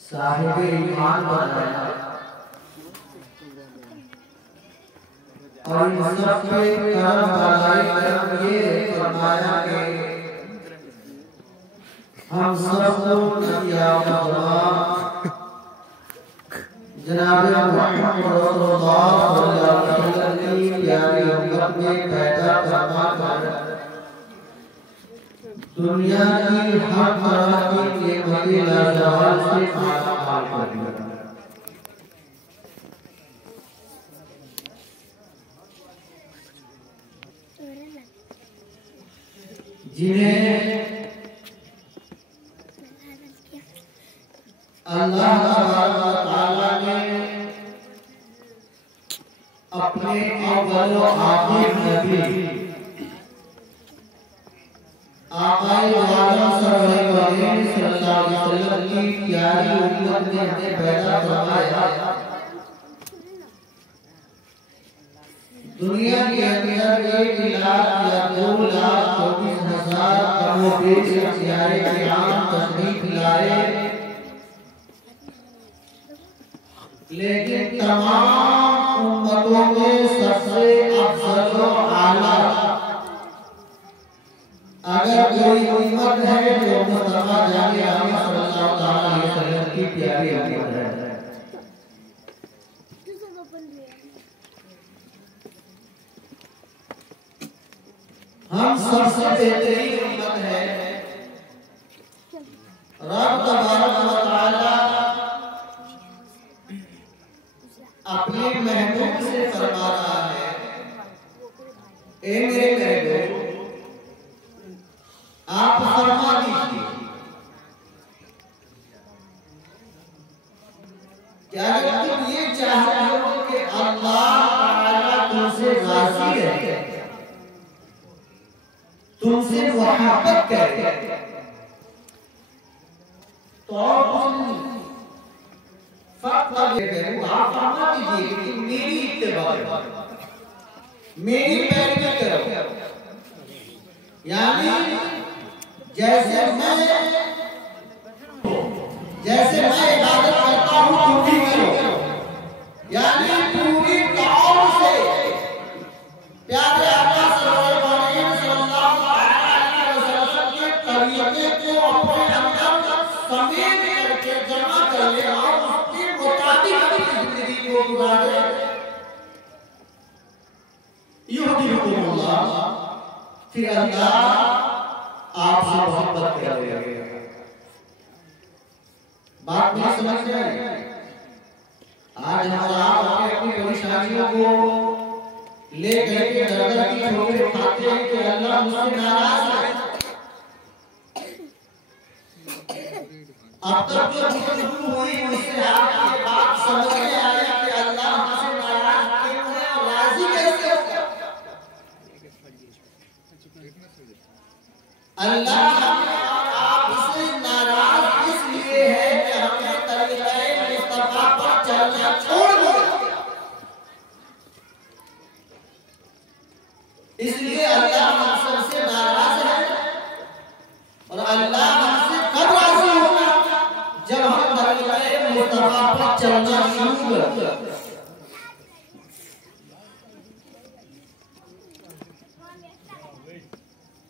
साहिब ईमान बनाया और इन सब पे कर्म भलाई कर्म ये फरमाया कि हम सबको नबिया जनाब मुहम्मद रसूलुल्लाह सल्लल्लाहु अलैहि वसल्लम की प्यारी उम्मत में पैदा फरमा कर दुनिया की हर तरह की नेमतें लाजवाब से माला माल कर दिया। जिन्हें अल्लाह ताला ने अपने अव्वल व आखिर नबी आकाए आलम सल्लल्लाहु अलैहि वसल्लम की प्यारी उम्मत में हमें पैदा फरमाया। दुनिया के अंदर 1 लाख या 2,24,000 कमोबेश प्यारे किराम तशरीफ लाए, लेकिन तमाम उम्मतों में सबसे अफजल व आला अगर कोई उम्मत है तो मुस्तफा जाने आमिर सल्लल्लाहु अलैहि वसल्लम की प्यारी उम्मत है। हम सबसे बेहतरीन उम्मत है। रब तबारक व तआला अपने महबूब से फरमा रहा है, ए मेरे महबूब आप फरमा दीजिए क्या तुम ये चाहते हो कि अल्लाह ताला तुमसे राजी है, तुमसे मोहब्बत करे, तो तुम फर्क आप फरमा दीजिए कि मेरी इत्तिबा करो, मेरी पैरवी करो। यानी जैसे मैं इबादत करता हूँ तुम भी करो। यानी पूरी तौर से प्यारे आका सल्लल्लाहु अलैहि वसल्लम के तरीके को अपने अंदर समेट करके जमा कर ले और उसके मुताबिक अपनी जिंदगी को गुजारे। युहदिकुमुल्लाह, फिर अल्लाह आपसे मोहब्बत करेगा। बात नहीं समझ में आई? आज हमारा आप अपनी परेशानियों को ले करके दर की ठोकरें खाते हैं कि अल्लाह मुझसे नाराज है। अब तक जो गुफ्तगू हुई उससे आपकी बात समझ में आई कि अल्लाह हमसे नाराज क्यों है और राजी कैसे होगा। अल्लाह आपसे नाराज इसलिए है कि हमने तरीक़े मुस्तफा पर चलना छोड़ दिया, इसलिए अल्लाह हमसे नाराज है। और अल्लाह हमसे कब राजी होगा? जब हम तरीक़े मुस्तफा पर चलना शुरू करें।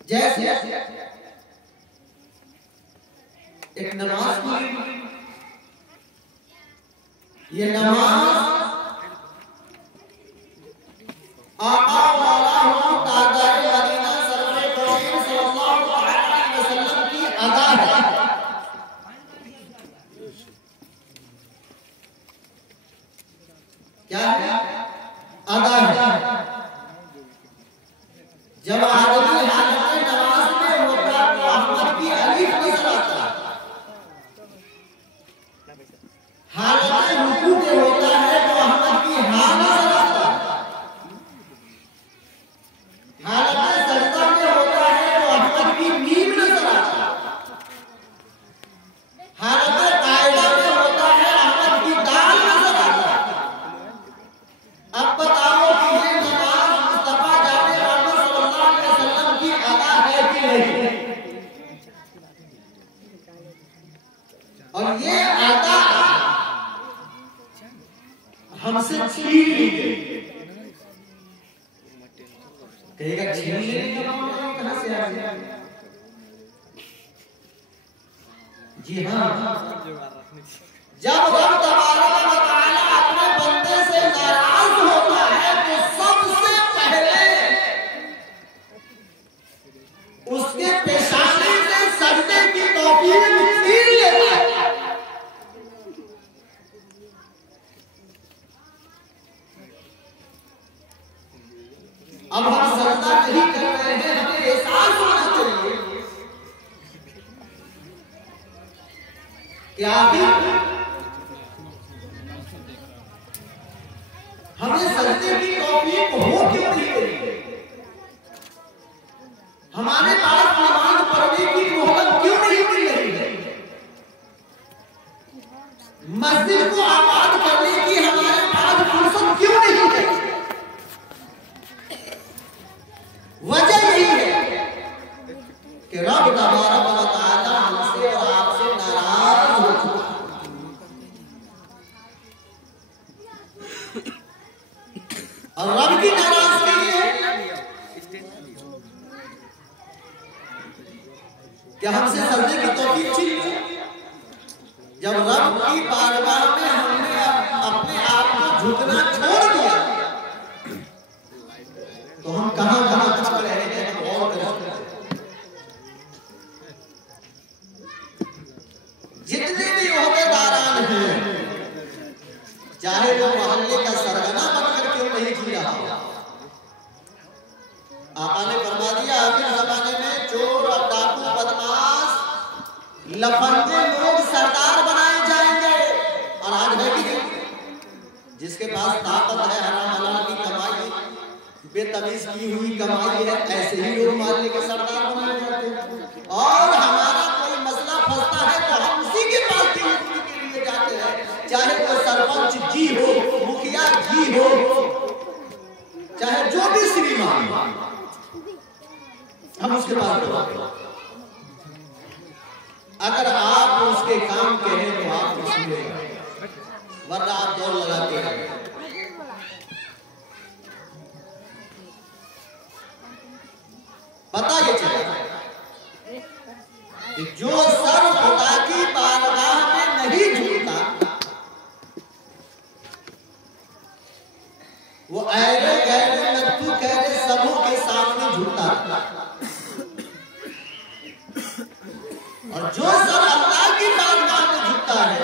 जैसे एक नमाज की, ये नमाज आका वाला हूं तादाए मदीना सरवर कौन सल्लल्लाहु अलैहि वसल्लम की अदा है। क्या है? अदा है। जब आदमी हालत नमाज में होता तो अहमद की अलीफ नजर आता, हालत रुकू में होता है तो अहमद की हा नजर आता, हालत सजदा में होता है तो अहमद की मीम नजर आता। और ये आता हमसे छीन ली गई। कहेगा छीन लेने का मामला कहां से आ गया? जी हाँ, जब रब तबारक व तआला अपने बंदे से नाराज होता है तो सबसे पहले उसके पेशानी से सजदे की तौफीक छीन लेता है। अब हम सजदा नहीं कर रहे हैं, हमें एहसास होना चाहिए कि आखिर हमें सजदे की तौफीक हो क्यों नहीं रही? हमारे पास नमाज पढ़ने की मोहलत क्यों नहीं मिल रही है? मस्जिद को आबाद करने की हमारे पास फुर्सत क्यों नहीं है? वजह यही है कि रब तबारक व तआला हमसे और आपसे नाराज हो चुका है। और रब की नाराजगी है कि हमसे सजदे की तौफीक छीन ली। जब रब की बारगाह में हमने अपने आप को झुकना छोड़ दिया तो हम कहां कहां तक रहे हैं? और जितने भी ओहदेदारान हैं, चाहे वो मोहल्ले का सरगना बनकर क्यों नहीं जी रहा, आका ने फरमा दिया आखिर जमाने में चोर और डाकू बदमाश लफंगे लोग सरदार बनाए जाएंगे। और आज है कि जिसके पास ताकत है, हराम हलाल की कमाई, बेतमीज की हुई कमाई है, ऐसे ही लोग मोहल्ले के सरदार बनाए जाते हैं। और हमारा कोई मसला फंसता है तो हम उसी के पास के लिए जाते हैं, चाहे वो सरपंच जी हो, मुखिया जी हो, चाहे जो भी श्रीमान, हम उसके पास जाते हैं। अगर आप उसके काम के हैं तो आप उसमें, वरना आप दौड़ लगाते हैं। पता ये चला कि जो सर खुदा की बारगाह में नहीं झुकता वो ऐरे गैरे लट्टू गैरे सबों के सामने झुकता, और जो सर अल्लाह की बारगाह में झुकता है,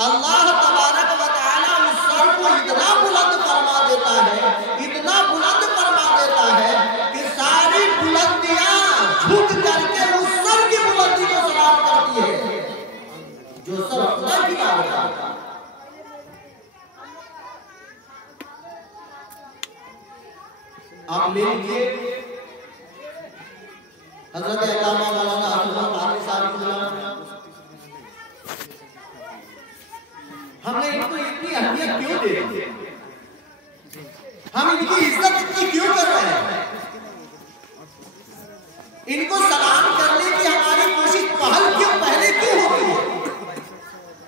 अल्लाह तबारक व तआला उस सर को इतना बुलंद फरमा देता है, इतना बुलंद फरमा देता है कि सारी बुलंदियां झुक करके उस सर की बुलंदी को सलाम करती है, जो सर खुदा की बारगाह। आप ले लीजिए हजरत अल्लामा मौलाना अब्दुल कादिर साहब की, हमने इनको इतनी अहमियत क्यों दे दी? हम इनकी इज्जत इतनी क्यों कर रहे हैं? इनको सलाम करने की हमारी कोशिश पहले क्यों होती है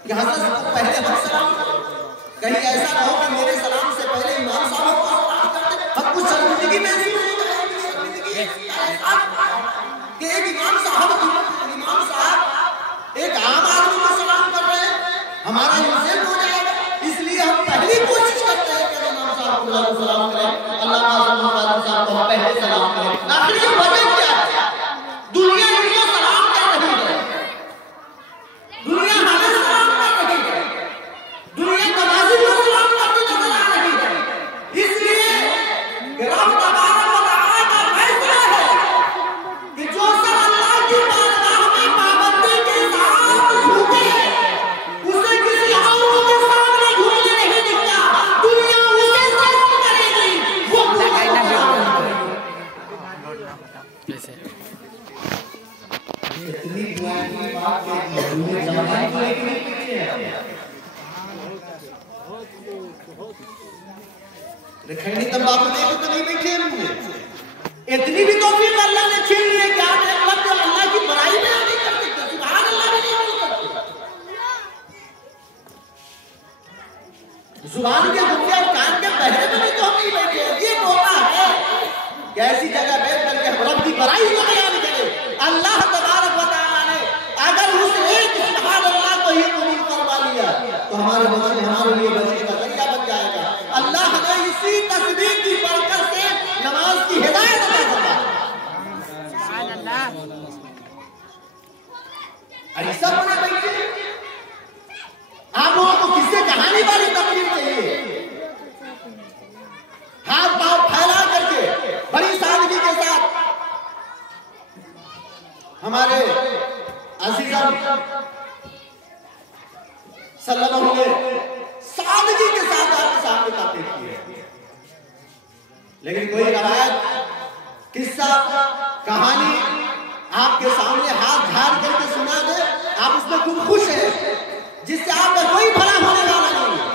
कि हजरत को पहले हम सलाम करें? कहीं ऐसा ना हो कि मेरे सलाम से पहले इमाम साहब को सलाम करते, हम कुछ शर्मिंदगी महसूस हो जाए कि एक इमाम साहब एक आम आदमी को सलाम कर रहे हैं, हमारा इज्जत हो जाएगा। इसलिए हम पहली कोशिश करते हैं कि इमाम साहब को सलाम करें, अल्लाह साहब को पहले सलाम करें। आखिर ये वजह क्या है? दुनिया इनको सलाम कर रही है, दुनिया हमें सलाम कर रही है, दुनिया नमाज़ी को सलाम करती नजर आ रही है। इसलिए रब तबारक व तआला का फैसला है कि जो सब अल्लाह की बारगाह में पाबंदी के साथ झुके, उसे किसी और के सामने झुकने नहीं दिखता, दुनिया उसे सलाम करेगी। वो इतनी दुआ की बात है, जमाने को एक नहीं पीछे है। खैनी तंबाकू देखो तो नहीं बैठे होंगे, इतनी भी तौफीक अल्लाह ने छीन ली है कि आप एक वक्त अल्लाह की बड़ाई में नहीं कर सकते, सुभान अल्लाह भी नहीं बोल सकते। उसकी बड़ाई को बयान करे। अल्लाह तबारक व तआला ने अगर उस एक सुभान अल्लाह को ही कबूल करवा लिया तो हमारे लिए बख्शिश का जरिया बन जाएगा। अल्लाह ने इसी तस्बीह की बरकत से नमाज की हिदायत अता फरमाई। अरे सब बड़े बैठे आप लोगों को किससे कहानी वाली तकलीफ चाहिए? हाथ पांव फैला करके बड़ी सादगी के साथ हमारे अज़ीज़ सल्लल्लाहु अलैहि सादगी के साथ आपके सामने ताक़ीद की है। लेकिन कोई रवायत, किस्सा, कहानी आपके सामने हाथ झाड़ करके सुना दे, आप उसमें खूब खुश हैं, जिससे आपका कोई भला होने वाला नहीं है।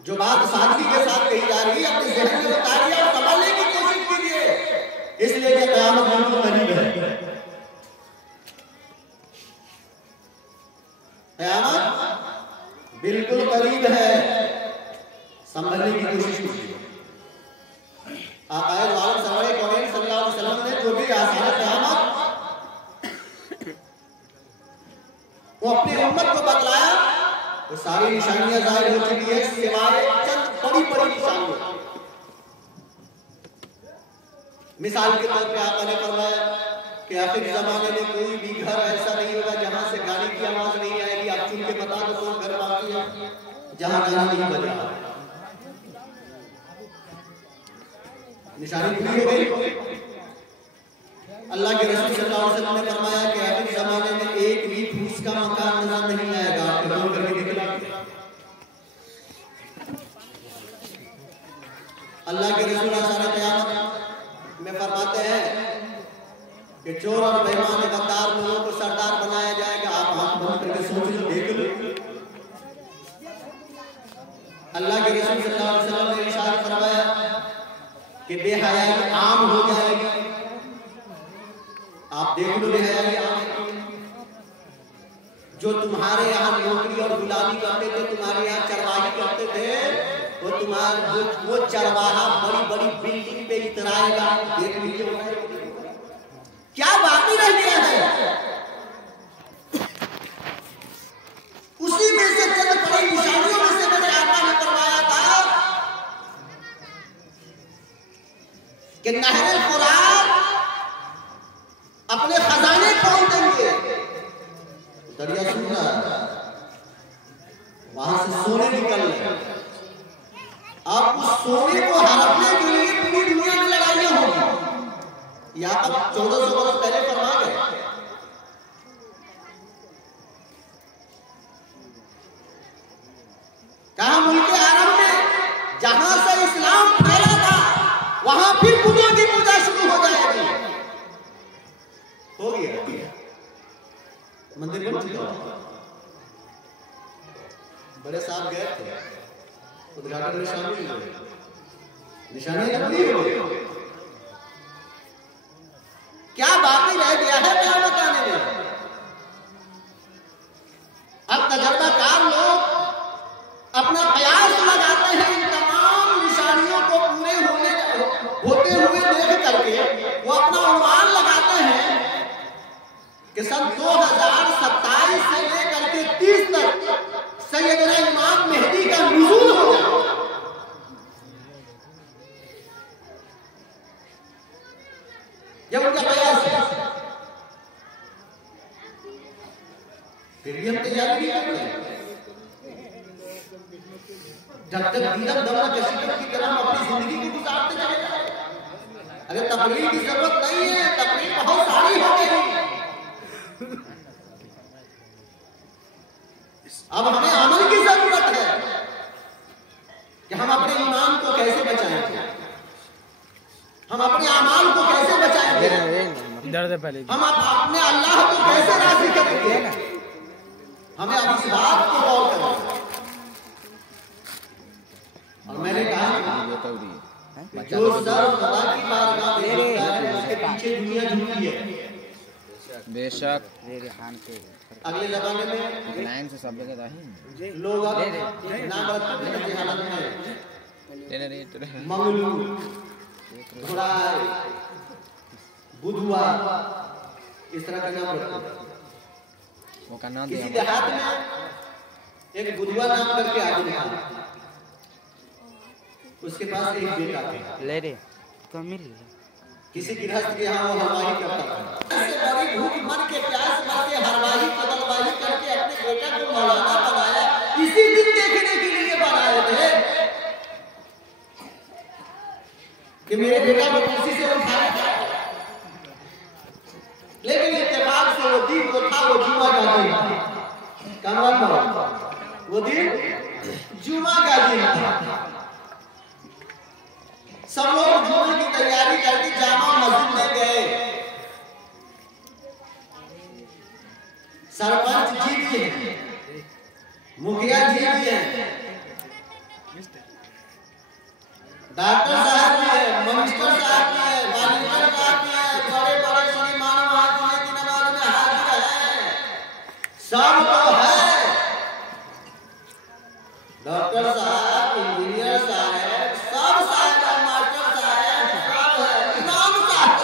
जो बात सादगी के साथ कही जा रही है अपने ज़हन में उतारिए और समझने की कोशिश कीजिए, इसलिए कि क़यामत बिल्कुल करीब है। क़यामत बिल्कुल करीब है, संभलने की कोशिश कीजिए। आक़ाए दो आलम सरवरे कौनैन सल्लल्लाहु अलैहि वसल्लम ने जो भी आसार क़यामत वो अपने उम्मत को बतलाया, वो सारी निशानियां जाहिर हो चुकी है सिवाय चंद बड़ी बड़ी निशानियां। मिसाल के तौर पे आपने ने फरमाया कि आखिरी जमाने में कोई भी घर ऐसा नहीं होगा जहां से गाने की आवाज नहीं आएगी। आप चुन के बता दो कौन घर बाकी है जहां गाना नहीं बजेगा। निशानी पूरी हो गई। अल्लाह के रसूल सल्लल्लाहु अलैहि वसल्लम ने फरमाया कि आखिरी जमाने में एक भी फूस का मकान नजर नहीं आएगा। आपके कौन करके दिखला? अल्लाह के रसूल आसार क़यामत में फरमाते हैं कि चोर और बेईमान गद्दार लोगों को सरदार बनाया जाएगा। आप आंख बंद करके सोच लो, देख लो। अल्लाह के रसूल सल्लल्लाहु अलैहि वसल्लम ने इरशाद फरमाया कि बेहयाई आम हो जाएगी। आप देख लो, बेहयाई आम। जो तुम्हारे यहाँ नौकरी और गुलामी करते थे, तुम्हारे यहाँ चरवाही करते थे, वो चरवाहा बड़ी बड़ी बिल्डिंग पे इतराएगा। देख लीजिए क्या बाकी रह गया है। उसी में से चंद बड़ी निशानियों में से मेरे आका ने फरमाया था कि नहरे फुरात अपने खजाने खोल देंगे। दरिया सुन रहा है, वहां से सोने निकल रहे। आप उस सोने को हड़पने के लिए पूरी दुनिया में लड़ाइयां होगी। यहाँ तक 1400 वर्ष पहले फरमा गए। कहा मुल्के अरब में जहां से इस्लाम फैला था वहां फिर बुतों की पूजा शुरू हो जाएगी। हो गया, मंदिर बन चुका। बड़े साहब गए थे, उद्घाटन में शामिल हुए, निशानियां पूरी हो गई। क्या बाकी रह गया है क्या बताने में? अब तजर्बाकार लोग अपना प्रयास लगाते हैं इन तमाम निशानियों को पूरे होते हुए देख करके वो अपना अनुमान लगाते हैं कि सन 2027 से लेकर के 30 तक सैयदना इमाम मेहदी का नुज़ूल हो जाए। जब उनका प्रयास है, फिर भी हम तैयारी नहीं कर रहे। जब तक दीनम दौलत कशीदत की तरह हम अपनी जिंदगी को गुजारते चले जाए। अरे तकरीर की जरूरत नहीं है, तकरीर बहुत सारी हो गई। अब हमें अमल की जरूरत है कि हम अपने ईमान को कैसे बचाएंगे, हम अपने अमाल को कैसे बचाएंगे, हम अपने अल्लाह को कैसे राज़ी करेंगे। हमें अब इस बात को गौर करना है। और मैंने कहा जो सर खुदा की बारगाह में झुकता है उसके पीछे दुनिया झुकी है। बेशक अगले जमाने में लाइन से सब जगह है लोग नाबरकत की हालत में मंगलू घोड़ा बुधुआ, इस तरह का नाम रखते हैं। वो का नाम किसी देहात में एक बुधुआ नाम करके आदमी था, उसके पास एक बेटा था। ले रे तो मिल किसी गृहस्थ के यहाँ वो हरवाही करता था। ऐसे बड़ी भूख मन के प्यास मर के हरवाही कदलवाही करके अपने बेटा को मौलाना बनाया, इसी दिन देखने के लिए बनाए थे कि मेरे बेटा को कुर्सी से उठाया। लेकिन इत्तेफाक से वो दिन जो था वो जुमा का दिन था। कमल वो दिन जुमा का दिन था। सब लोग जुमे की तैयारी करके जामा मस्जिद में गए। सरपंच जी भी हैं, मुखिया जी भी हैं, डॉक्टर साहब भी है, मिनिस्टर साहब भी है, वालिस्टर साहब भी है, बड़े बड़े श्रीमान महात्मा की नमाज में हाजिर है। सब तो है, डॉक्टर साहब, इंजीनियर साहब, सब साहब, मास्टर साहब, सब है, इमाम साहब।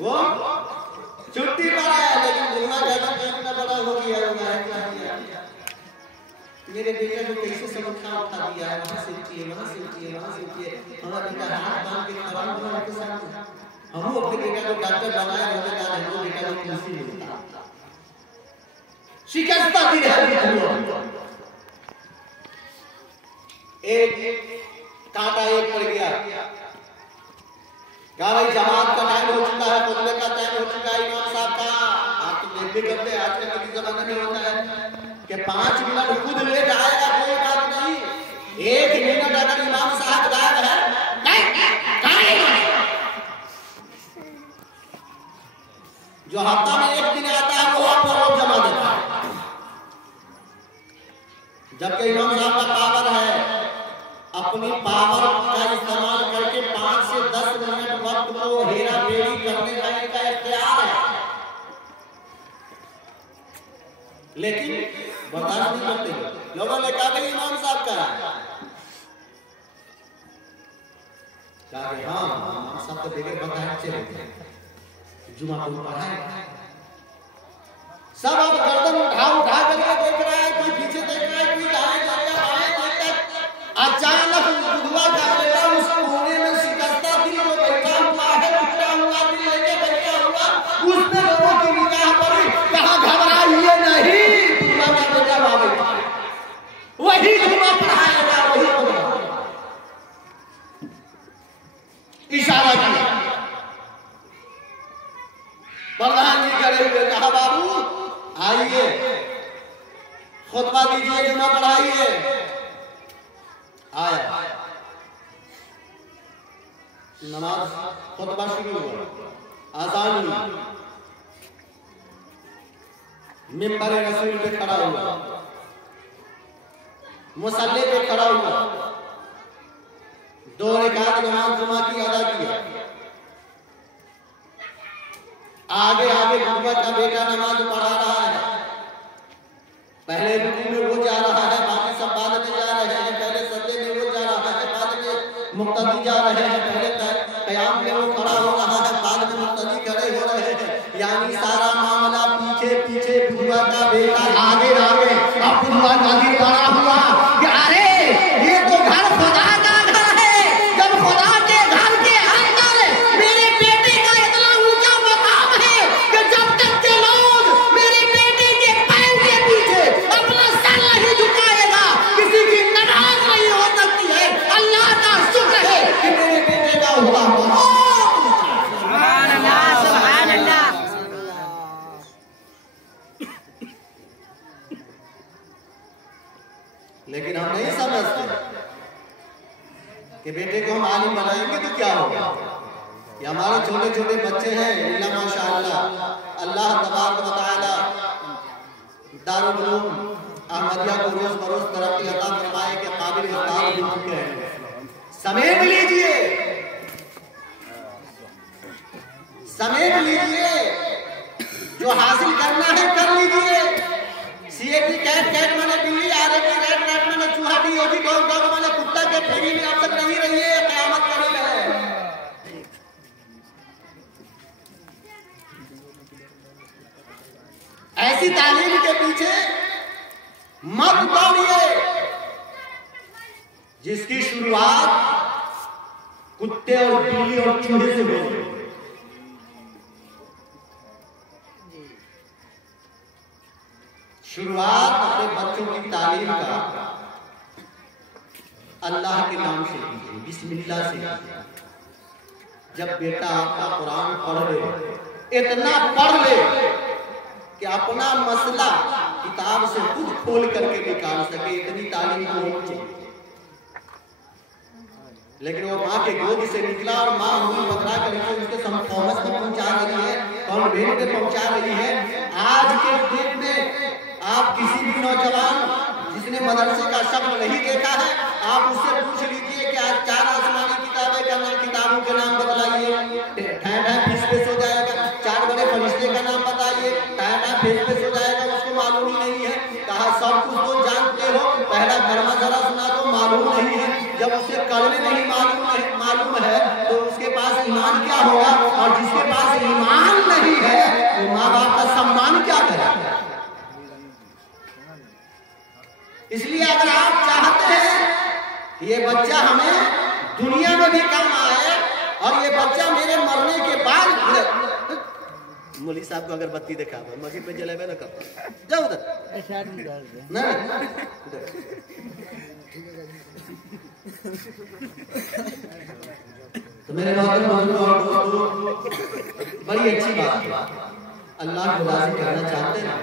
वो छुट्टी पर आया, लेकिन जुम्मा का दिन इतना बड़ा हो गया होगा। मेरे बेटे को कैसे सब उठा दिया है, वहाँ से उठिए, वहाँ से उठिए, वहाँ से उठिए। हमारा बेटा हाथ बांध के खड़ा हुआ है के सामने। हम अपने बेटा को डॉक्टर बनाए होते का हम बेटा को कुर्सी मिलता। शिकस्ता दी है। एक कांटा एक पड़ गया। क्या भाई जमात का टाइम हो चुका है, खुतबे का टाइम हो चुका है, इमाम साहब का। आप तो देख भी करते हैं, आजकल के जमाने में होता है कि 5 मिनट खुद ले जाएगा, कोई बात नहीं। 1 मिनट अगर इमाम साहब गायब है, जो हफ्ता में 1 दिन आता है वो आप लोग जमा देता है। जबकि इमाम साहब का पावर है, अपनी पावर का इस्तेमाल करके 5 से 10 मिनट वक्त को हेरा फेरी करने जाने का इख्तियार है, लेकिन बर्दाश्त नहीं करते। लोगों ने कहा कि इमाम साहब का हाँ इमाम साहब तो बगैर बताए चले जुमा को पढ़ाए। सब अब गर्दन उठा करके देख रहा है, कोई पीछे देख रहा है, कोई दाएं देख रहा है, बाएं देख रहा है। अचानक बुधवा का बेटा उस कोने में शिकस्ता दिल जो बैठा हुआ है, उठा हुआ दिल लेके बैठा हुआ, उसने लोगों की निगाह पड़ी, कहा घबराइए नहीं, बुधवा का बेटा वहां वही जुमा पढ़ाएगा, वही इशारा किया। प्रधान जी खड़े हुए, कहा बाबू आइए खुतबा दीजिए, जुमा पढ़ाइए। आया, नमाज खुतबा शुरू हुआ, आजान हुई, मिंबर रसूल पे खड़ा हुआ, मुसल्ले पे खड़ा हुआ, 2 रकात नमाज जुमा की अदा किया। आगे आगे बुधवा का बेटा नमाज पढ़ा रहा है, पहले रुकू में वो जा रहा है, बाकी सब बाद में जा रहे हैं। पहले सजदे में वो जा रहा है, बाद में मुक्तदी जा रहे हैं। पहले क़याम में वो खड़ा हो रहा है, बाद में मुक्तदी खड़े हो रहे हैं। यानी सारा मामला पीछे पीछे, बुधवा का बेटा आगे आगे। अब बुधवा का दिन बड़ा हुआ कि अरे ये तो घर खुदा का घर है। जब खुदा के घर के अंदर मेरे बेटे का इतना ऊंचा मकाम है कि जब तक के लोग मेरे बेटे के पैर के पीछे अपना सर नहीं झुकाएगा, किसी की नमाज नहीं हो सकती है। अल्लाह का शुक्र है कि मेरे बेटे का हुआ सुभान अल्लाह, सुभान अल्लाह। लेकिन हम नहीं समझते कि बेटे को हम आलिम बनाएंगे तो क्या होगा। ये हमारे छोटे छोटे बच्चे हैं, इल्ला माशाअल्लाह, अल्लाह तबारक व तआला दारुल उलूम अहमदिया को रोज बरोज तरक्की अता फरमाए के काबिल उस्ताद बन चुके हैं। समेट लीजिए, समेट लीजिए, जो हासिल करना है कर लीजिए। सीएटी कैट कैट माने बिल्ली, आरएटी रैट रैट माने चूहा, डीओजी डॉग डॉग माने कुत्ता, मत दौड़िए जिसकी शुरुआत कुत्ते और बिल्ली और चूहे से हुई। शुरुआत अपने बच्चों की तालीम का अल्लाह के नाम से कीजिए, बिस्मिल्लाह से कीजिए। जब बेटा आपका कुरान पढ़ ले, इतना पढ़ ले कि अपना मसला किताब से खुद खोल करके निकाल सके, इतनी तालीम होनी चाहिए। लेकिन वो माँ के गोद से निकला और माँ उंगली पकड़ा करके उसके कॉमर्स में पहुंचा रही है, कॉन्वेंट में पहुंचा रही है। आज के डेट में आप किसी भी नौजवान जिसने मदरसे का शब्द नहीं देखा है, आप उससे पूछ लीजिए कि आज 4 आसमानी किताबों के नाम बतलाइए, फेस पे सो जाएगा। 4 बड़े फरिश्ते का नाम बताइए, फेस पे सो जाएगा, उसको मालूम ही नहीं है। कहा सब कुछ तो जानते हो, पहला कलमा जरा सुना तो मालूम नहीं है। जब उसे कलमे नहीं मालूम है तो उसके पास ईमान क्या होगा? और जिसके पास ईमान नहीं है वो माँ बाप का सम्मान क्या करेगा? इसलिए अगर आप चाहते हैं ये बच्चा हमें दुनिया में भी काम आए और ये बच्चा मेरे मरने के बाद, मौलवी साहब को अगरबत्ती दिखा मस्जिद में जलेबे न कर, जाओ उधर ना तो मेरे दोस्तों बड़ी अच्छी बात है। अल्लाह को राज़ी करना चाहते हैं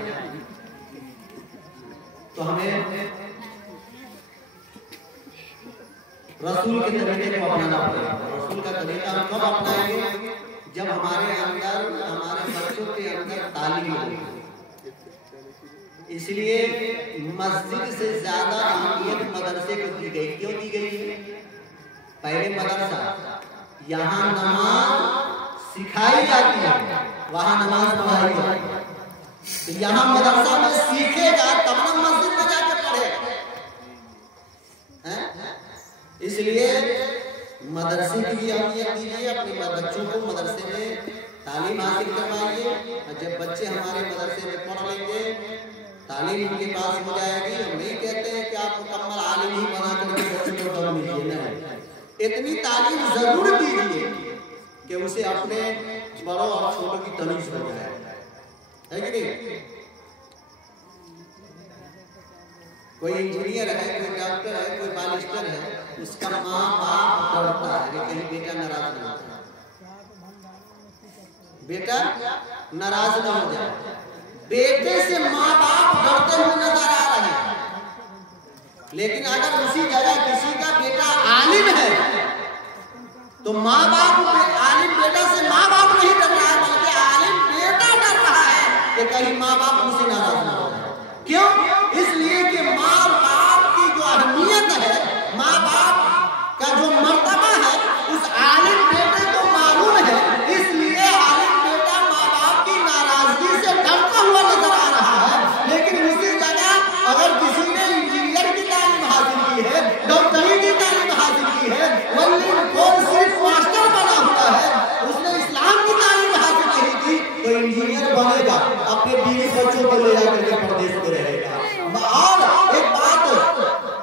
तो हमें रसूल के तरीके को अपनाना पड़ेगा। रसूल का तरीका हम कब अपनाएंगे? जब हमारे अंदर, हमारे बच्चों के अंदर तालीम होगी। इसलिए मस्जिद से ज्यादा अहमियत मदरसे को दी गई। क्यों दी गई? पहले मदरसा, यहाँ नमाज सिखाई जाती है, वहां नमाज पढ़ाई जाती है। तो यहाँ मदरसा में सीखेगा तब ना मस्जिद में जाके पढ़ेगा। इसलिए मदरसे की भी अहमियत दीजिए, अपने बच्चों को मदरसे में तालीम हासिल करवाइए। और जब बच्चे हमारे मदरसे में पढ़ लेंगे, तालीम उनके पास हो जाएगी। हम नहीं कहते हैं कि आप मुकम्मल आलिम ही बना करके बच्चों को दौड़ दीजिए, नहीं, इतनी तालीम जरूर दीजिए कि उसे अपने बड़ों और छोटों की तमीज हो जाए, है कि नहीं? कोई इंजीनियर है, कोई डॉक्टर है, कोई बालिस्टर है, उसका माँ बाप डरता है कि कहीं बेटा नाराज ना हो जाए, बेटा नाराज ना हो जाए। बेटे से माँ बाप डरते हुए नजर आ रहे हैं। लेकिन अगर उसी जगह किसी का बेटा आलिम है तो माँ बाप, आलिम बेटा से माँ बाप नहीं डर रहा है, बल्कि आलिम बेटा डर रहा है कि कहीं माँ बाप मुझसे नाराज ना हो जाए। क्यों? इसलिए कि माँ बाप की जो अहमियत है, माँ बाप का जो मर्तबा है, उस आलिम बेटे को मालूम है। इसलिए आलिम बेटा माँ बाप की नाराजगी से डरता हुआ नजर आ रहा है। लेकिन उसी जगह अगर किसी ने इंजीनियर की तालीम हासिल की है, डॉक्टरी की तालीम हासिल की है, वो सिर्फ मास्टर बना हुआ है, उसने इस्लाम की तालीम हासिल नहीं की, तो इंजीनियर बनेगा, अपने बीवी बच्चों को ले जाकर के परदेश में रहेगा। और एक बात,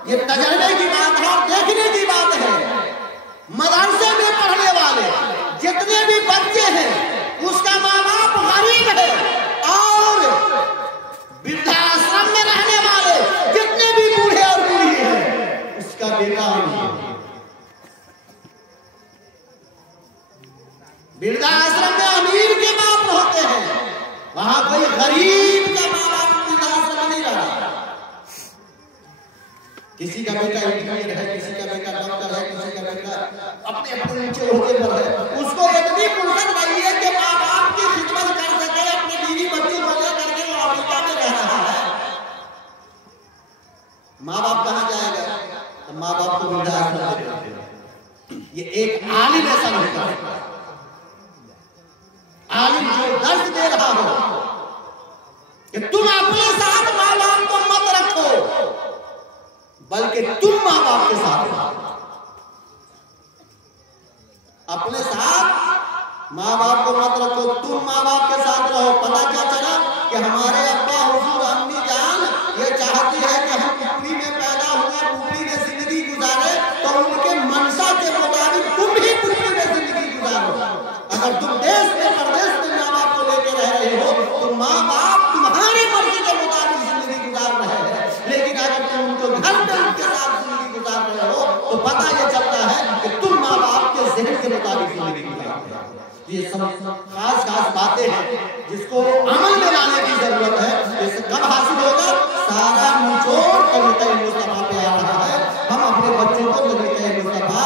ये तजर्बे की बात है और देखने की बात है, मदरसे में पढ़ने वाले जितने भी बच्चे हैं, उसका माँ बाप गरीब है, और वृद्धाश्रम में रहने वाले जितने भी बूढ़े और बूढ़ी हैं, उसका बेटा अमीर है। वृद्धाश्रम में अमीर के बाप होते हैं, वहां कोई गरीब का माँ बाप वृद्धाश्रम नहीं रहा। किसी का बेटा इंजीनियर है, किसी का बेटा डॉक्टर है, किसी का बेटा अपने अपने ऊंचे ओहदे पर है। उसको इतनी फुर्सत नहीं है कि माँ बाप की खिदमत कर सके, अपने बीवी बच्चों को लेकर के वो अमेरिका में रह रहा है। माँ बाप कहाँ जाएगा? तो माँ बाप को वृद्धाश्रम में देते। ये एक आलिम ऐसा नहीं करता। आलिम जो दर्द दे रहा हो कि तुम अपने साथ माँ बाप को मत रखो, बल्कि तुम माँ बाप के साथ रहो। अपने साथ माँ बाप को मत रखो, तुम माँ बाप के साथ रहो। पता क्या चला कि हमारे अब्बा हुजूर अम्मी जान ये चाहती है कि हम पता ये चलता है कि तुम माँ बाप के ज़हन के मुताबिक जिंदगी गुजारते हो। ये सब खास बातें हैं जिसको अमल में लाने की जरूरत है। इससे कब हासिल होगा? सारा निचोड़ तरीक़े मुस्तफ़ा पे आ रहा है। हम अपने बच्चों को तरीक़े मुस्तफ़ा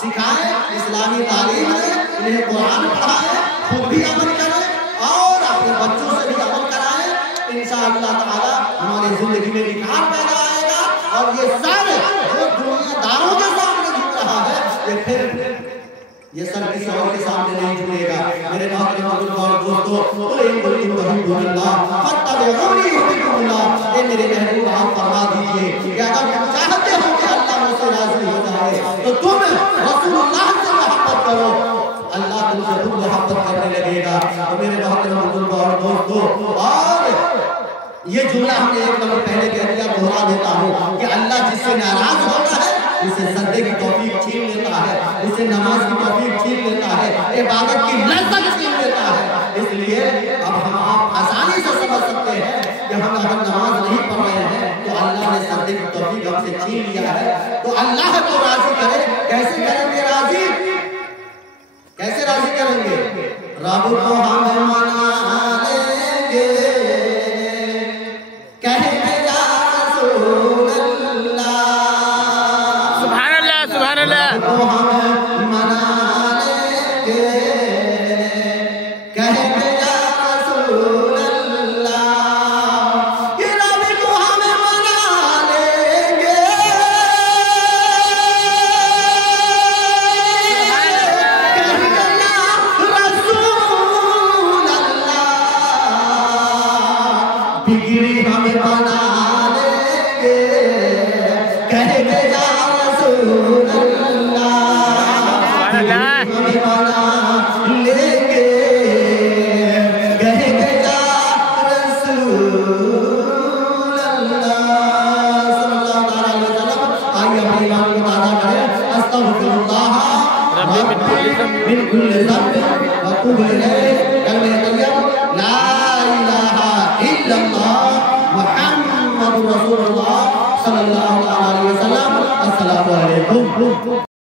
सिखाएं, इस्लामी तालीम दें, इन्हें कुरान पढ़ाएं, खुद भी अमल करें और अपने बच्चों से भी अमल कराएं। इंशाअल्लाह ताला हमारी जिंदगी में निखार पैदा आएगा और ये सारे जो दुनियादारों के सामने झुक रहा है ये सर किसी और के सामने नहीं झुकेगा। मेरे दोस्तों, मेरे महबूब आप फरमा दीजिए कि अगर तुम चाहते हो कि अल्लाह मुझसे राजी हो जाए तो तुम रसूलुल्लाह से मोहब्बत करो, अल्लाह तुमसे खुद मोहब्बत करने लगेगा। तो मेरे दोस्तों, और ये जुमला हमने एक नंबर पहले कह दिया, दोहरा देता हूँ कि अल्लाह जिससे नाराज होता है उसे सजदे की तौफीक छीन लेता है, उसे नमाज की तौफीक छीन लेता है, इबादत की लज्जत छीन लेता है। इसलिए अब हम आप आसानी से समझ सकते हैं कि हम अगर नमाज नहीं पढ़ रहे हैं तो अल्लाह ने सजदे की तौफीक हमसे छीन लिया है। तो अल्लाह को राजी करे, कैसे करेंगे राजी? कैसे राजी करेंगे? रब को हम मना लेंगे, कहेंगे या रसूल अल्लाह, सुभान अल्लाह, सुभान अल्लाह। को हम मना लेंगे, कहेंगे या रसूल अल्लाह, कि रब को हम मना लेंगे, कहेंगे या रसूल अल्लाह, बिगड़ी हम बना लेंगे, कहेंगे या रसूल अल्लाह, बिगड़ी हम बना लेंगे, कहेंगे या रसूल अल्लाह सल्लल्लाहु अलैहि वसल्लम। आइए अपने ईमान को ताज़ा करें। अस्तगफिरुल्लाह रब्बी मिन कुल्ली ज़ंब व अतूबु इलैह। कलमे तैयब ला इलाहा इल्लल्लाह मुहम्मदुर रसूलुल्लाह सल्लल्लाहु अलैहि वसल्लम। अस्सलामु अलैकुम।